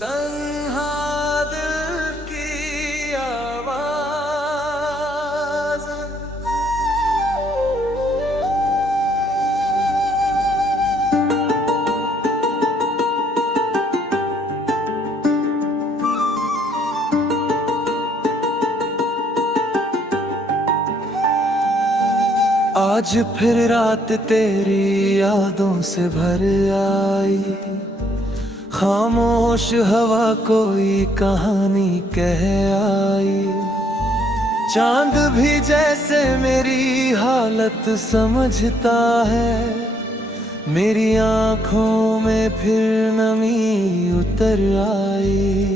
तन्हा दिल की आवाज़। आज फिर रात तेरी यादों से भर आई, खामोश हवा कोई कहानी कह आई। चांद भी जैसे मेरी हालत समझता है, मेरी आंखों में फिर नमी उतर आई।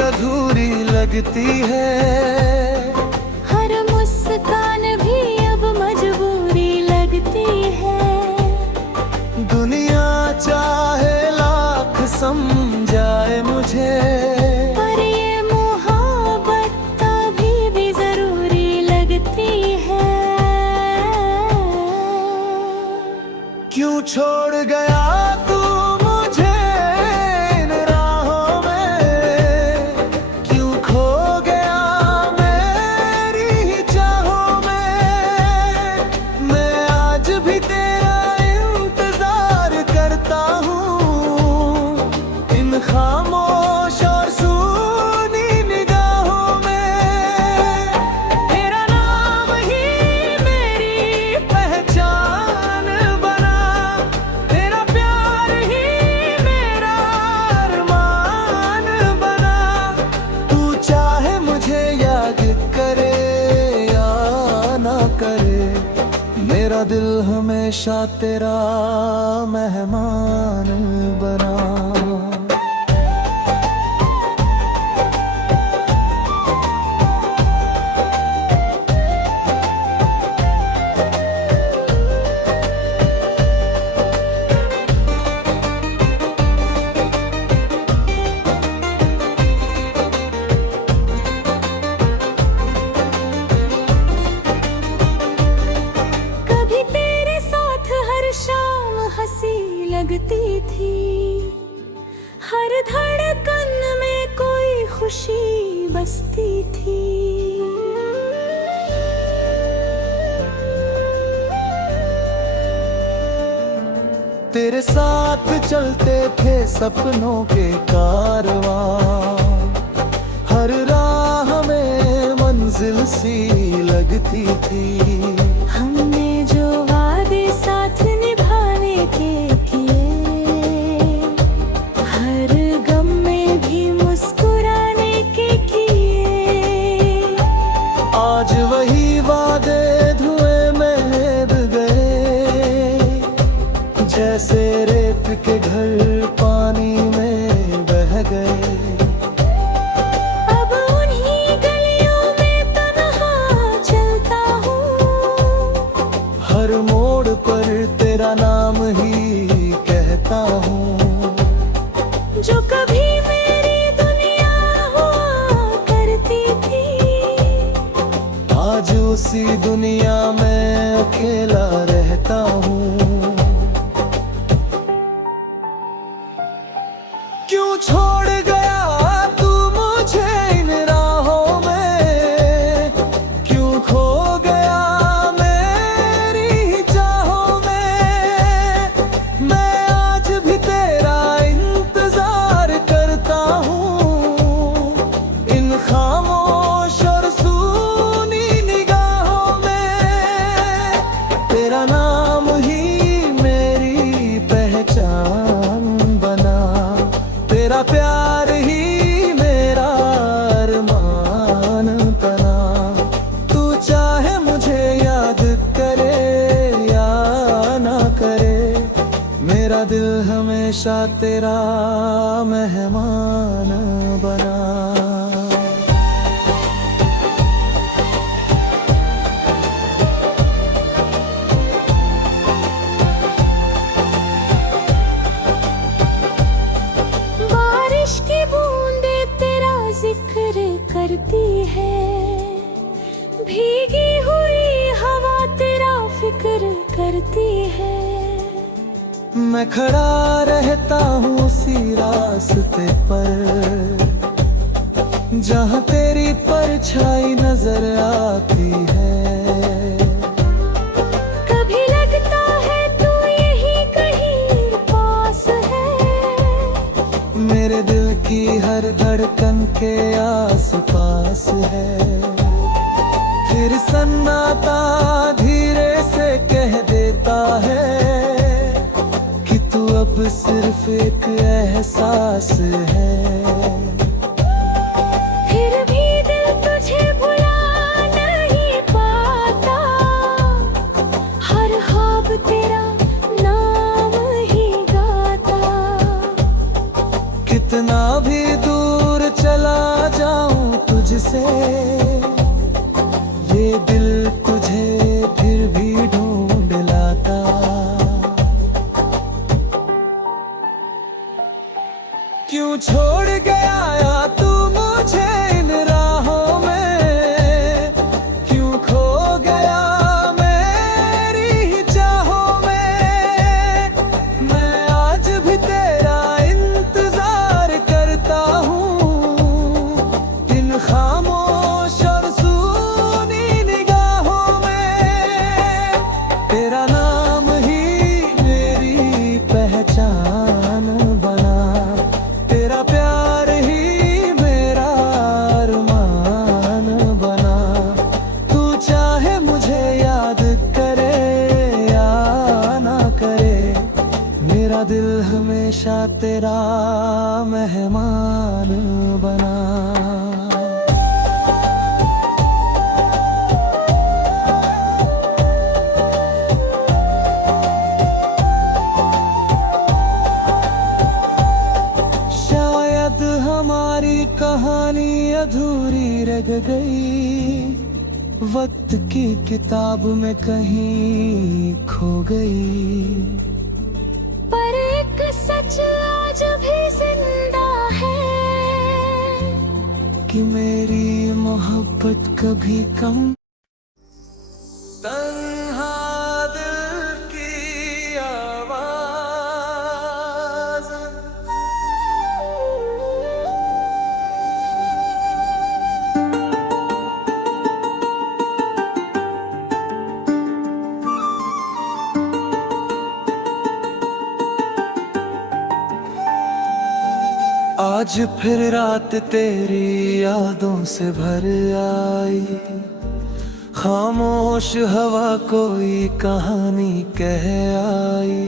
अधूरी लगती है, हर मुस्कान भी अब मजबूरी लगती है। दुनिया चाहे लाख समझाए मुझे, पर ये मोहब्बत कभी भी जरूरी लगती है। क्यों छोड़ गया तू खामोश और सूनी निगाहों में। तेरा नाम ही मेरी पहचान बना, तेरा प्यार ही मेरा अरमान बना। तू चाहे मुझे याद करे या ना करे, मेरा दिल हमेशा तेरा मेहमान बना। लगती थी हर धड़कन में कोई खुशी बसती थी। तेरे साथ चलते थे सपनों के कारवां, हर राह में मंजिल सी लगती थी। हमने जो वादे साथ निभाने के आज वही वादे धुएं में दब गए, जैसे रेत के घर पानी में बह गए। अब उन्हीं गलियों में तन्हा चलता हूँ, हर मोड़ पर तेरा नाम ही कहता हूँ। जो कभी मेरी दुनिया हुआ करती थी, आज उसी दुनिया में अकेला रहता हूँ। क्यों छोड़ गया तू मुझे इन राहों में, क्यों खो गया मेरी चाहों में। मैं आज भी तेरा इंतजार करता हूँ, इन खामोश और सूनी निगाहों में। मेरा दिल हमेशा तेरा मेहमान बना। बारिश की बूंदे तेरा जिक्र करती है, भीगी हुई हवा तेरा फिक्र करती है। मैं खड़ा रहता हूँ उसी रास्ते पर जहाँ तेरी परछाई नजर आती है। कभी लगता है तू यही कहीं पास है, मेरे दिल की हर धड़कन के आस पास है। फिर सन्नाटा धीरे से कह देता है कि तू अब सिर्फ एक एहसास है। फिर भी दिल तुझे भुला नहीं पाता, हर ख्वाब तेरा नाम ही गाता। कितना भी दूर चला जाऊं तुझसे, ये दिल तुझे फिर भी ढूंढ लाता। क्यों छोड़ गया या तू मुझे इन राहों में, क्यों खो गया मेरी ही चाहों में। मैं आज भी तेरा इंतजार करता हूँ इन खामोश और सूनी निगाहों में। तेरा नाम ही मेरी पहचान बना, तेरा प्यार ही मेरा अरमान बना। तू चाहे मुझे याद करे या ना करे, मेरा दिल हमेशा तेरा मेहमान बना। शायद हमारी कहानी अधूरी रह गई, वक्त की किताब में कहीं खो गई। पर एक सच आज भी जिंदा है कि मेरी मोहब्बत कभी कम। तन्हा दिल की आवाज़। आज फिर रात तेरी यादों से भर आई, खामोश हवा कोई कहानी कह आई।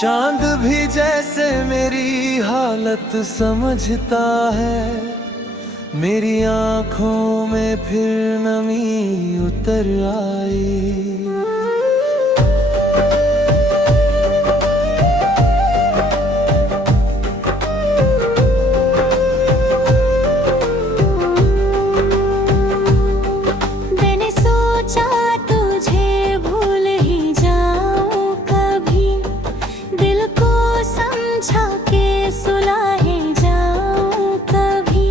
चांद भी जैसे मेरी हालत समझता है, मेरी आंखों में फिर नमी उतर आई। मैंने सोचा तुझे भूल ही जाऊं कभी, दिल को समझा के सुला ही जाऊं कभी।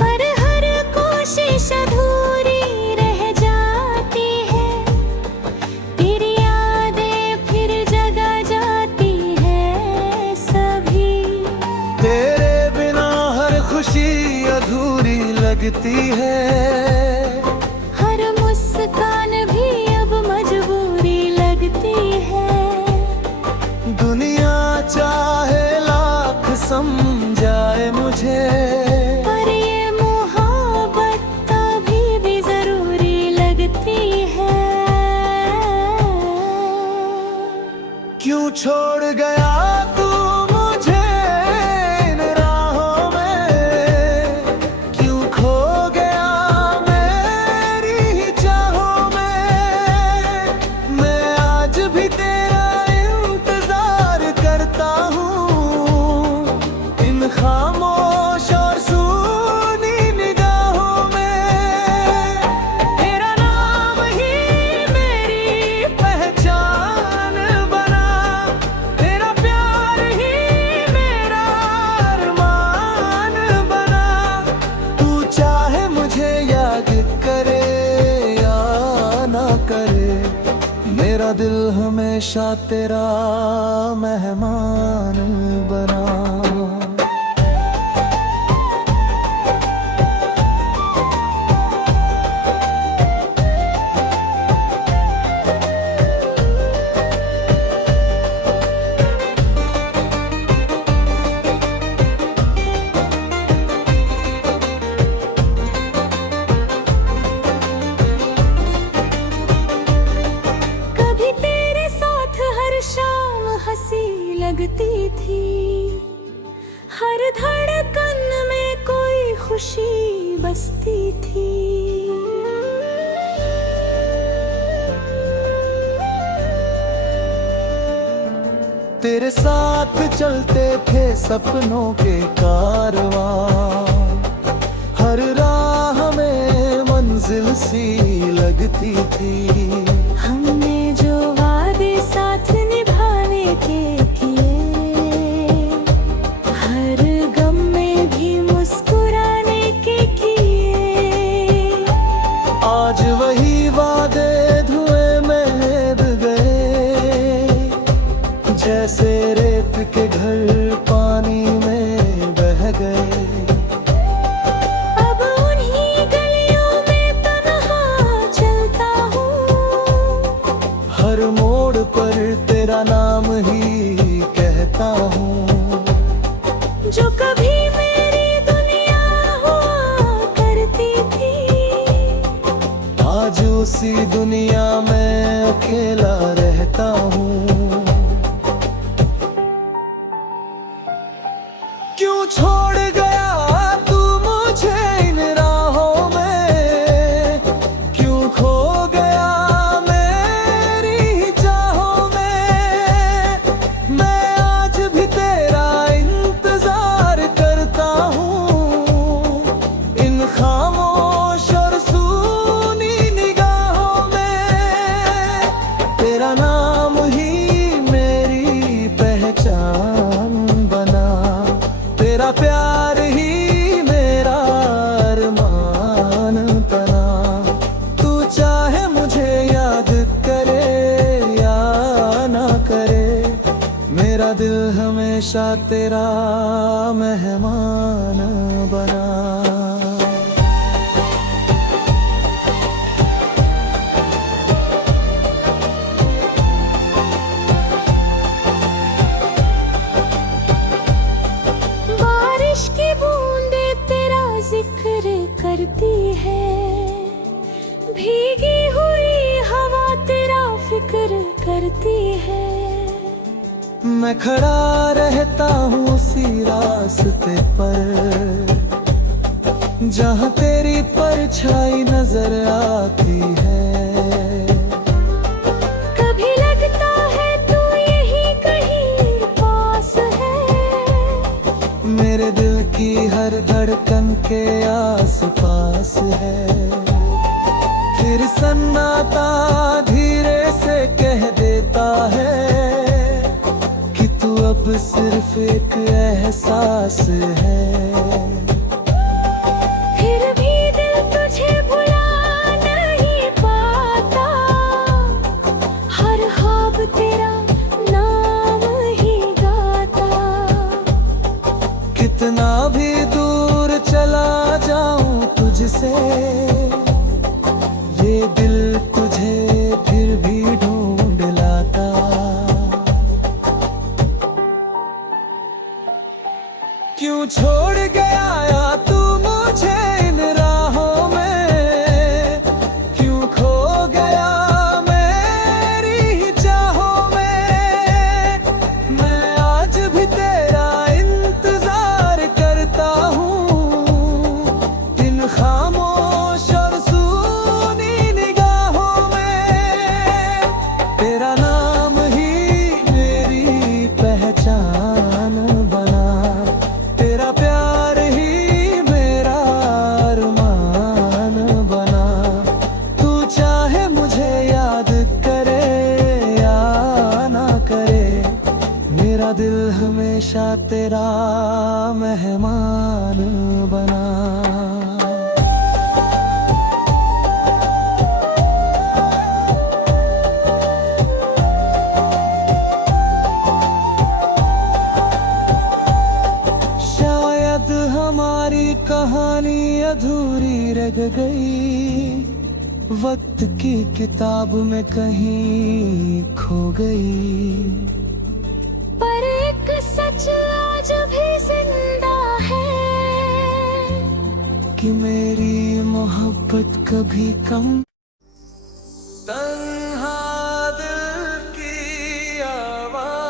पर हर कोशिश अधूरी रह जाती है, तेरी यादें फिर जगा जाती है सभी। तेरे बिना हर खुशी अधूरी लगती है, हर मुस्कान भी अब मजबूरी लगती है। दुनिया चाहे लाख समझाए मुझे, पर ये मोहब्बत अभी भी जरूरी लगती है। क्यों छोड़ गया तू मुझे इन राहों में, क्यों खो गया मेरी ही चाहों में। मैं आज भी तेरा इंतजार दिल हमेशा तेरा मेहमान बना। लगती थी हर धड़कन में कोई खुशी बसती थी। तेरे साथ चलते थे सपनों के कारवां, हर राह में मंजिल सी लगती थी। हमने जो वादे साथ निभाने के आज वही वादे धुएं में दब गए, जैसे रेत के घर पानी में बह गए। अब उन्हीं गलियों में तन्हा चलता हूँ, हर मोड़ पर तेरा नाम ही कहता हूँ। जो कभी मेरी दुनिया हुआ करती थी, आज उसी दुनिया में अकेला रहता हूँ। क्यों छोड़ गया तू मुझे इन राहों में, क्यों खो गया मेरी चाहों में। मैं आज भी तेरा इंतजार करता हूँ, इन खामोश और सूनी निगाहों में। तेरा नाम ही मेरी पहचान बना, तेरा प्यार ही मेरा अरमान बना। तू चाहे मुझे याद करे या ना करे, मेरा दिल हमेशा तेरा मेहमान बना। जिक्र करती है भीगी हुई हवा, तेरा फिक्र करती है। मैं खड़ा रहता हूँ उसी रास्ते पर, जहाँ तेरी परछाई नजर आती है। कभी लगता है तू यही कहीं पास है, मेरे दिल की हर धड़कन के आस पास है। फिर सन्नाटा धीरे से कह देता है कि तू अब सिर्फ एक एहसास है। फिर भी दिल तुझे भुला नहीं पाता, हर ख्वाब तेरा नाम ही गाता। कितना भी दूर चला जाऊं तुझसे, ये दिल तुझे फिर भी ढूंढ लाता। क्यों छोड़ गया या तू मुझे इन राहों में, क्यों खो गया मेरी चाहों में। मैं आज भी तेरा इंतजार करता हूँ, इन खामोश और सूनी निगाहों में। तेरा नाम ही मेरी पहचान बना, तेरा प्यार ही मेरा अरमान बना। तू चाहे मुझे याद करे या ना करे, मेरा दिल हमेशा तेरा मेहमान बना। वक्त की किताब में कहीं खो गई। पर एक सच आज भी जिंदा है कि मेरी मोहब्बत कभी कम। तन्हा दिल की आवाज़।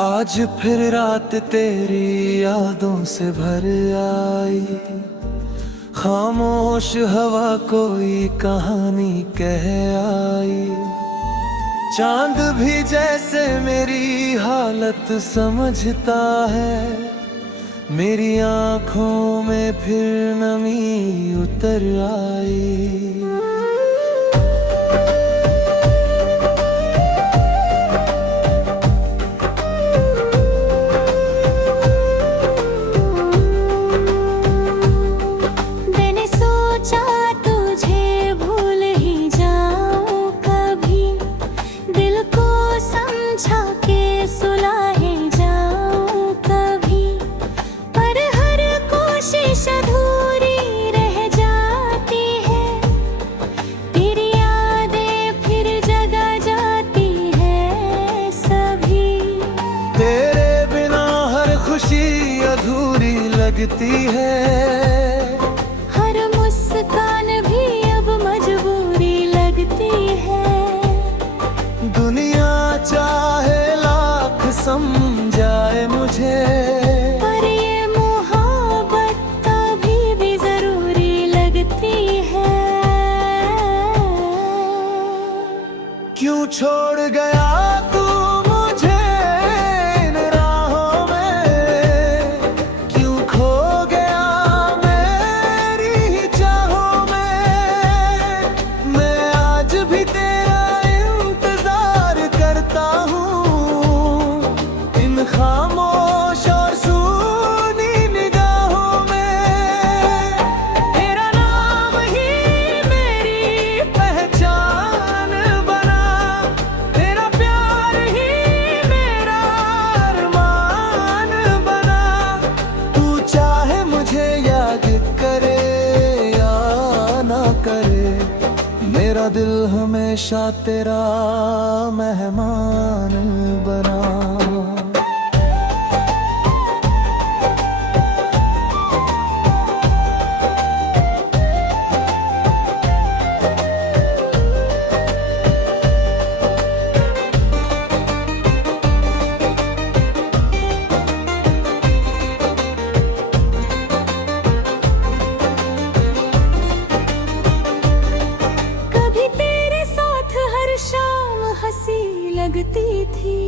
आज फिर रात तेरी यादों से भर आई। खामोश हवा कोई कहानी कह आई। चांद भी जैसे मेरी हालत समझता है। मेरी आंखों में फिर नमी उतर आई। लगती है हर मुस्कान भी अब मजबूरी लगती है। दुनिया चाहे लाख समझाए मुझे, पर ये मोहब्बत अभी भी जरूरी लगती है। क्यों छोड़ गया तू मुझे इन राहों में। क्यों खो गया मेरी चाहों में। मैं आज भी तेरा इंतजार करता हूँ इन खामोश और सूनी निगाहों में। तेरा नाम ही मेरी पहचान बना। तेरा प्यार ही मेरा अरमान बना। तू चाहे मुझे याद करे या ना करे, मेरा दिल हमेशा तेरा मेहमान बना। कभी तेरे साथ हर शाम हंसी लगती थी।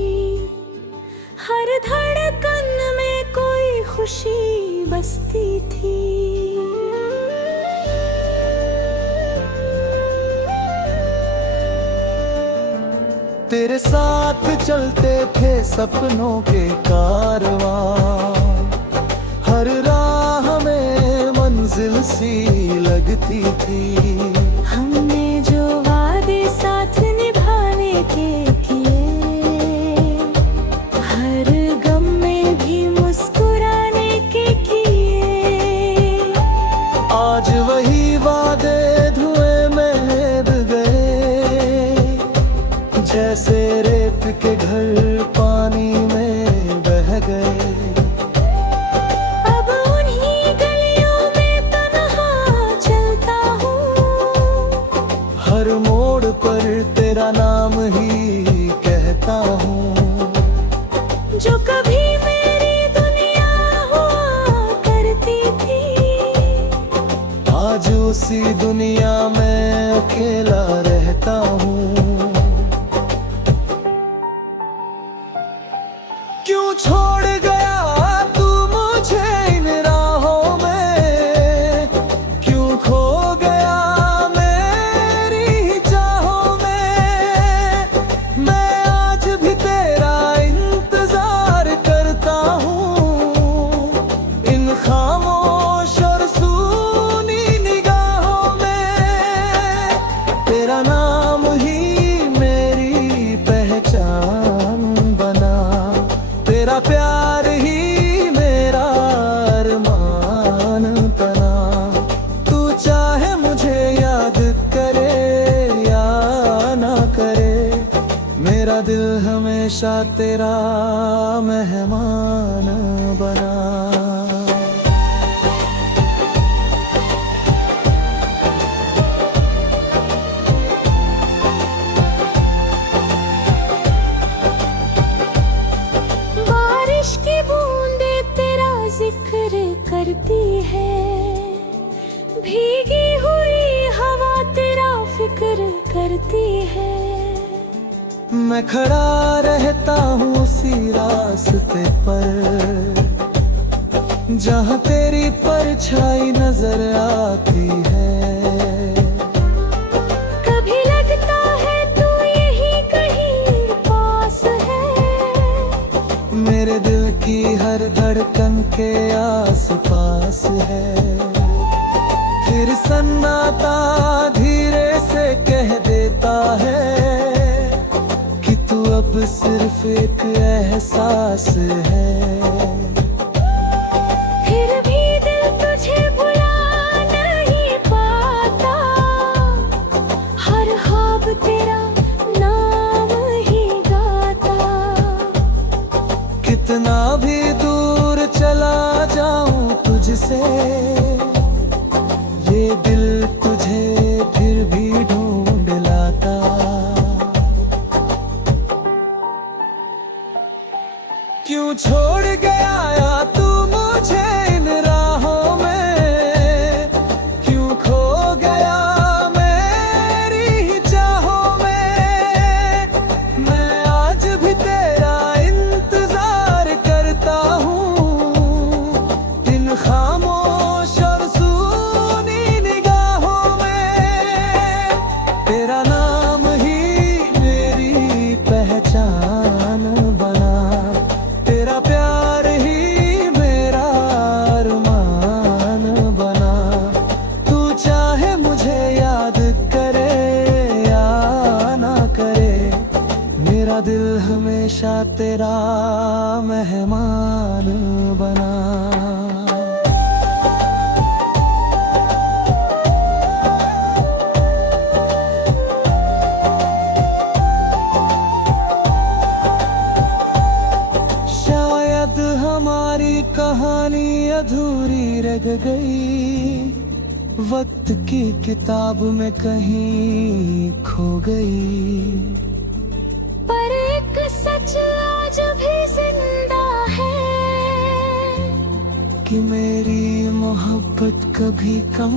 हर धड़कन में कोई खुशी बसती थी। तेरे साथ चलते थे सपनों के कारवां। हर राह में मंजिल सी लगती थी। हमने जो वादे साथ निभाने के किए, हर गम में भी मुस्कुराने के किए। आज वही वादे धुएं में दब गए। जैसे रेत के घर पानी में बह गए। अब उन्हीं गलियों में तन्हा चलता हूँ। हर मोड़ पर तेरा नाम ही कहता हूँ। जो कभी मेरी दुनिया हुआ करती थी, आज उसी दुनिया में अकेला रहता हूँ। क्यों छोड़ गया तू मुझे इन राहों में। क्यों खो गया मेरी चाहों में। मैं आज भी तेरा इंतजार करता हूँ इन खामोश और सूनी हमेशा तेरा मेहमान बना। बारिश की बूंदे तेरा जिक्र करती है, भीगी हुई हवा तेरा फिक्र करती है। मैं खड़ा रहता हूँ उसी रास्ते पर जहाँ तेरी परछाई नजर आती है। कभी लगता है तू यही कहीं पास है, मेरे दिल की हर धड़कन के आस पास है। फिर सन्नाटा धीरे से कह देता है कि तू अब सिर्फ एक एहसास है। फिर भी दिल तुझे भुला नहीं पाता, हर ख्वाब तेरा नाम ही गाता। कितना भी दूर चला जाऊं तुझसे, ये दिल तुझे फिर भी ढूंढ लाता। क्यों छोड़ गया या तू मुझे इन राहों में, क्यों खो गया मेरी ही चाहों में। मैं आज भी तेरा इंतजार करता हूँ, इन खामोश और सूनी निगाहों में। तेरा नाम ही मेरी पहचान बना, तेरा प्यार ही मेरा अरमान बना। तू चाहे मुझे याद करे या ना करे, मेरा दिल हमेशा तेरा मेहमान बना। शायद हमारी कहानी अधूरी रह गई, वक्त की किताब में कहीं खो गई। पर एक सच आज भी जिंदा है कि मेरी मोहब्बत कभी कम।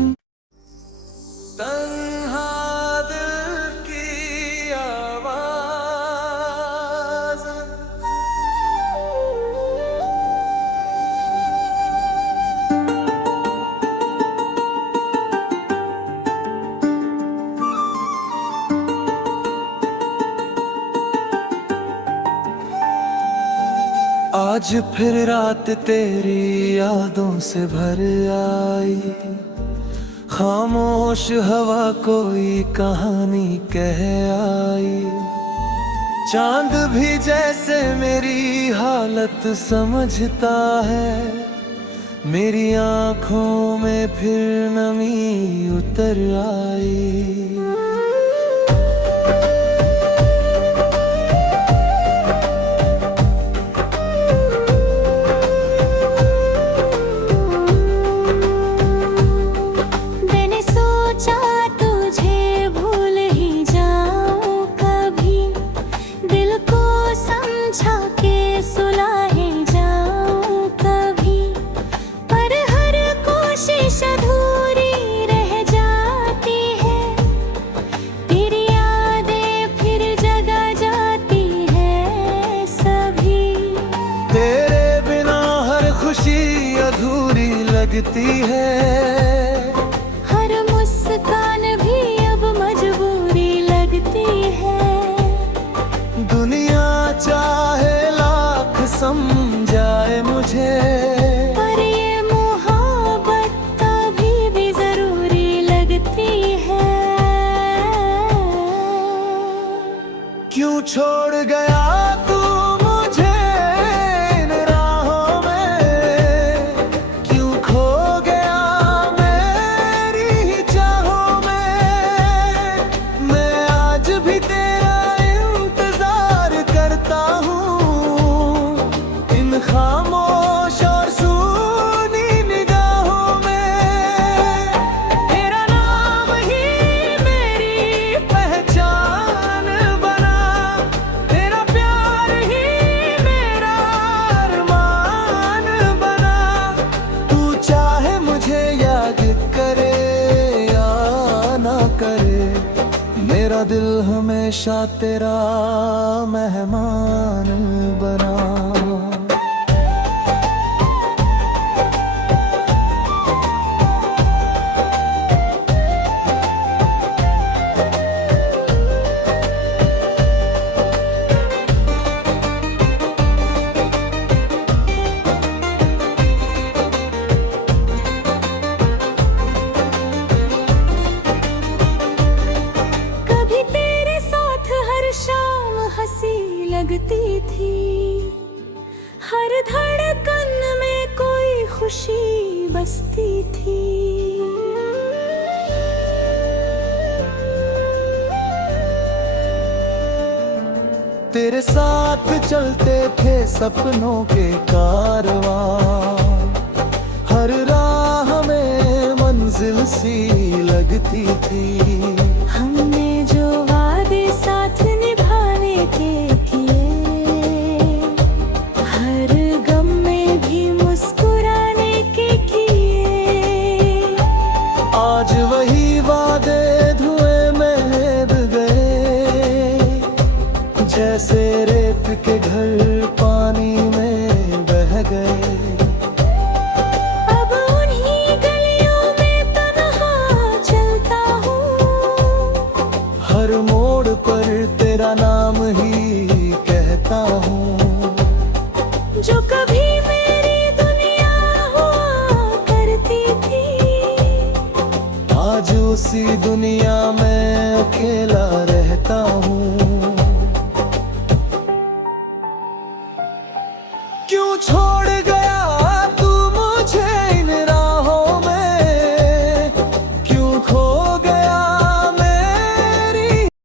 तन्हा दिल की आवाज़। आज फिर रात तेरी यादों से भर आई, खामोश हवा कोई कहानी कह आई। चांद भी जैसे मेरी हालत समझता है, मेरी आंखों में फिर नमी उतर आई। मैंने सोचा तुझे भूल ही जाऊं कभी, दिल को समझा के सुला ही जाऊं कभी। पर हर कोशिश अधूरी रह जाती है, तेरी यादें फिर जगा जाती है सभी। तेरे बिना हर खुशी अधूरी लगती है, हर मुस्कान भी अब मजबूरी लगती है। दुनिया चाहे लाख समझाए मुझे, पर ये मोहब्बत कभी भी जरूरी लगती है। क्यों छोड़ गया तू मुझे इन राहों में, क्यों खो गया मेरी ही चाहों में। मैं आज भी तेरा इंतजार करता हूँ, दिल हमेशा तेरा मेहमान बना। कभी तेरे साथ हर शाम हंसी लगती थी, हर धड़कन में कोई खुशी बसती थी। तेरे साथ चलते थे सपनों के कारवां, हर राह में मंजिल सी लगती थी। हमने जो वादे साथ निभाने के किए, हर गम में भी मुस्कुराने के किए। आज वही वादे धुएं में दब गए, जैसे रेत के घर पानी में बह गए। अब उन्हीं गलियों में तन्हा चलता हूँ, हर मोड़ पर तेरा नाम ही कहता हूँ। जो कभी मेरी दुनिया हुआ करती थी, आज उसी दुनिया में अकेला रहता हूँ।